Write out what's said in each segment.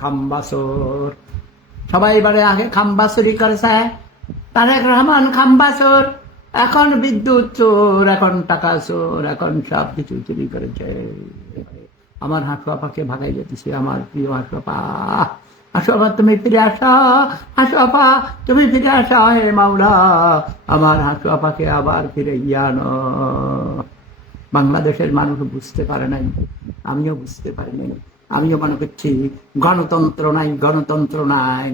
খাম্বাসোর সবাই এবারে আগে খাম্বাসুরি করেছে। তারেক রহমান খাম্বাসোর, এখন বিদ্যুৎ চোর, এখন টাকা চোর, এখন সব কিছু চুরি করেছে। আমার হাঁটু আপাকে ভাগাই যেতেছি, আমার প্রিয় হাঁটু আপা। আসো আপা, তুমি ফিরে আসো। আসো আপা, তুমি ফিরে আসো। হে মাওলা, আমার হাঁটু আপাকে আবার ফিরে গিয়ে আনো। বাংলাদেশের মানুষ বুঝতে পারে নাই, আমিও বুঝতে পারি নাই। আমিও মনে করছি গণতন্ত্র নাই, গণতন্ত্র নাই,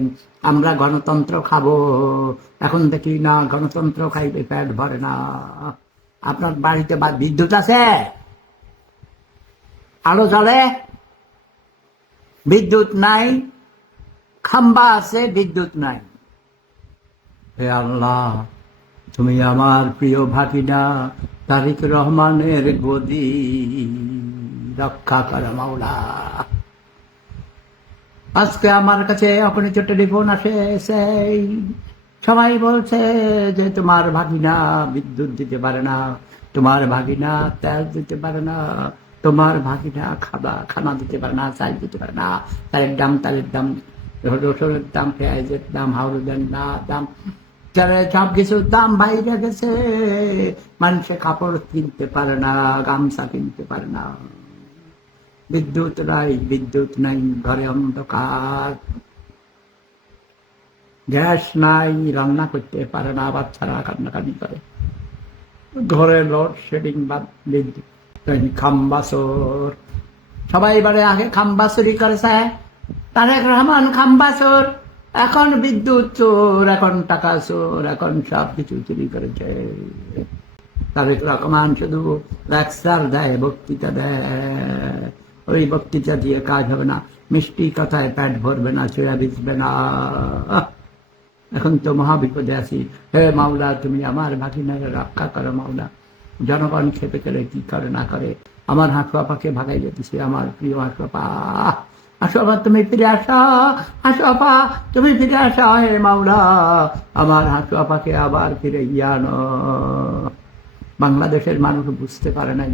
আমরা গণতন্ত্র খাবো। এখন দেখি না, গণতন্ত্র খাইবে পেট ভরে না। আপনার বাড়িতে বিদ্যুৎ আছে, আলো জ্বলে, বিদ্যুৎ নাই, খাম্বা আছে, বিদ্যুৎ নাই। হে আল্লাহ, তুমি আমার প্রিয় ভাগিনা তারেক রহমানের গদি রক্ষা করো মাওলা। আজকে আমার কাছে অগণিত টেলিফোন আসে, সেই সবাই বলছে যে তোমার ভাগিনা বিদ্যুৎ দিতে পারে না, তোমার ভাগিনা তেল দিতে পারে না, তোমার ভাগিনা খানা দিতে পারে না, চাল দিতে পারে না, চালের দাম, তালের দাম, রসুনের দাম, পেঁয়াজের দাম, হাওড়ের দাম, সব কিছুর দাম বাইরে গেছে। মানুষে কাপড় কিনতে পারে না, গামছা কিনতে পারে না। বিদ্যুৎ নাই, বিদ্যুৎ নাই, ঘরে অন্ধকার, গ্যাস নাই, রান্না করতে পারে না, বাচ্চারা কান্নাকানি করে, ঘরে লোডশেডিং বা বিদ্যুৎ। খাম্বাসোর সবাই এবারে আগে খাম্বাসুরি করেছে। তারেক রহমান খাম্বাসোর, এখন বিদ্যুৎ চোর, এখন টাকা চোর, এখন সব কিছু চুরি করেছে। তারেক রহমান শুধু লেকচার দেয়, বক্তৃতা দেয়, ওই বক্তৃতা দিয়ে কাজ হবে না, মিষ্টি কথায় পেট ভরবে না, চুয়া বিচবে না। এখন তো মহাবিপদে আছি। হে মাওলা, তুমি আমার ভাগিনাকে রক্ষা করো মাওলা। জনগণ খেপে গেলে কি করে না করে, আমার হাঁটু আপাকে ভাগাই যেতেছি, আমার প্রিয় হাঁটু আপা। আসো আপা, তুমি ফিরে আসো। আসো আপা, তুমি ফিরে আসো। হে মাওলা, আমার হাঁটু আপাকে আবার ফিরে গিয়ে আনো। বাংলাদেশের মানুষ বুঝতে পারে নাই,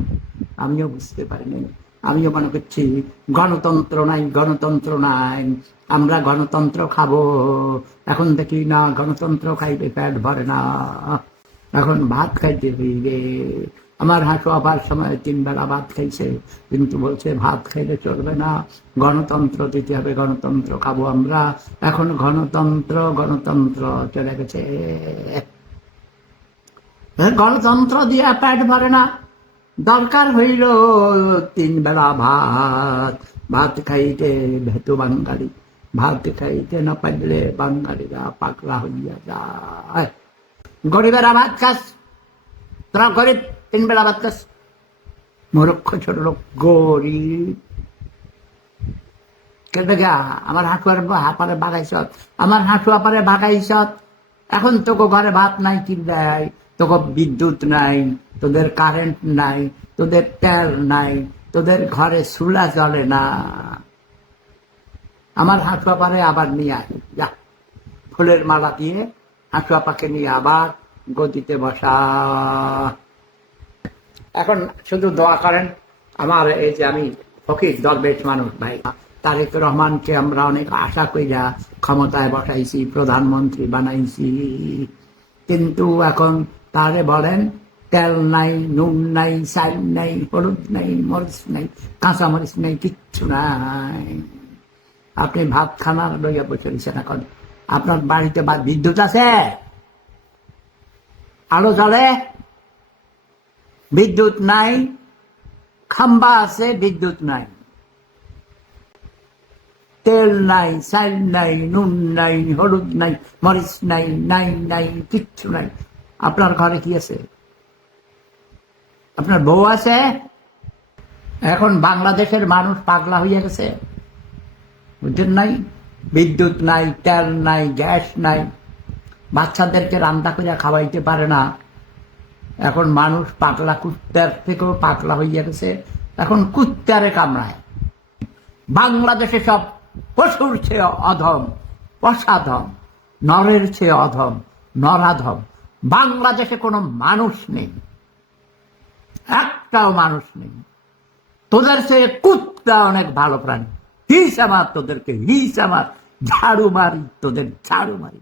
আমিও বুঝতে পারি নাই। আমিও মনে করছি গণতন্ত্র নাই, গণতন্ত্র নাই, আমরা গণতন্ত্র খাবো। এখন দেখি না, গণতন্ত্র খাইবে পেট ভরে না, এখন ভাত খাইতে হইবে। আমার হাঁটু আবার সময় 3 বেলা ভাত খাইছে, কিন্তু বলছে ভাত খাইলে চলবে না, গণতন্ত্র দিতে হবে, গণতন্ত্র খাবো আমরা। এখন গণতন্ত্র গণতন্ত্র চলে গেছে। গণতন্ত্র দিয়ে পেট ভরে না, দরকার হইল 3 বেলা ভাত। ভাত খাইতে ভেতু বাঙালি, ভাত খাইতে না পারলে বাঙালিরা পাগলা হইয়া যায়। গরিবেরা ভাত খাস, তোরা গরিব 3 বেলা ভাত খাস, মূর্খ ছোট লোক গরিব। কেটে গা আমার হাঁটু আপারে বাগাইছ, আমার হাঁটু আপারে বাগাইছ। এখন তোকে ঘরে ভাত নাই, কি দেয়? তোকে বিদ্যুৎ নাই, তোদের কারেন্ট নাই, তোদের তেল নাই, তোদের ঘরে চুলা জ্বলে না। আমার হাঁটু আপারে আবার নিয়ে আয়, যা ফুলের মালা দিয়ে হাঁটু আপাকে নিয়ে আবার গদিতে বসা। এখন শুধু দোয়া করেন, আমার এই যে আমি ফকির দরবেশ মানুষ ভাই, তারেক রহমানকে আমরা অনেক আশা কইরা ক্ষমতায় বসাইছি, প্রধানমন্ত্রী বানাইছি, কিন্তু এখন তারে বলেন তেল নাই, নুন নাই, চাল নাই, হলুদ নাই, মরিচ নাই, কাঁচা মরিচ নাই, কিচ্ছু নাই। আপনি ভাত খানা লইয়া বসে দিচ্ছেন। এখন আপনার বাড়িতে বিদ্যুৎ আছে, আলো জ্বলে, বিদ্যুৎ নাই, খাম্বা আছে, বিদ্যুৎ নাই, তেল নাই, চাল নাই, নুন নাই, হলুদ নাই, মরিচ নাই, নাই নাই, কিচ্ছু নাই। আপনার ঘরে কি আছে? আপনার বউ আছে? এখন বাংলাদেশের মানুষ পাগলা হইয়া গেছে, বুঝছেন নাই? বিদ্যুৎ নাই, তেল নাই, গ্যাস নাই, বাচ্চাদেরকে রান্না করে খাওয়াইতে পারে না। এখন মানুষ পাগলা, কুত্তার থেকেও পাগলা হইয়া গেছে, এখন কুত্তারে কামড়ায়। বাংলাদেশে সব পশুর চেয়ে অধম, অসাধম, নরের চেয়ে অধম, নরাধম। বাংলাদেশে কোনো মানুষ নেই, একটাও মানুষ নেই। তোদের চেয়ে কুত্তা অনেক ভালো প্রাণী। হিস আমার তোদেরকে, হিস আমার, ঝাড়ু মারি তোদের, ঝাড়ু মারি।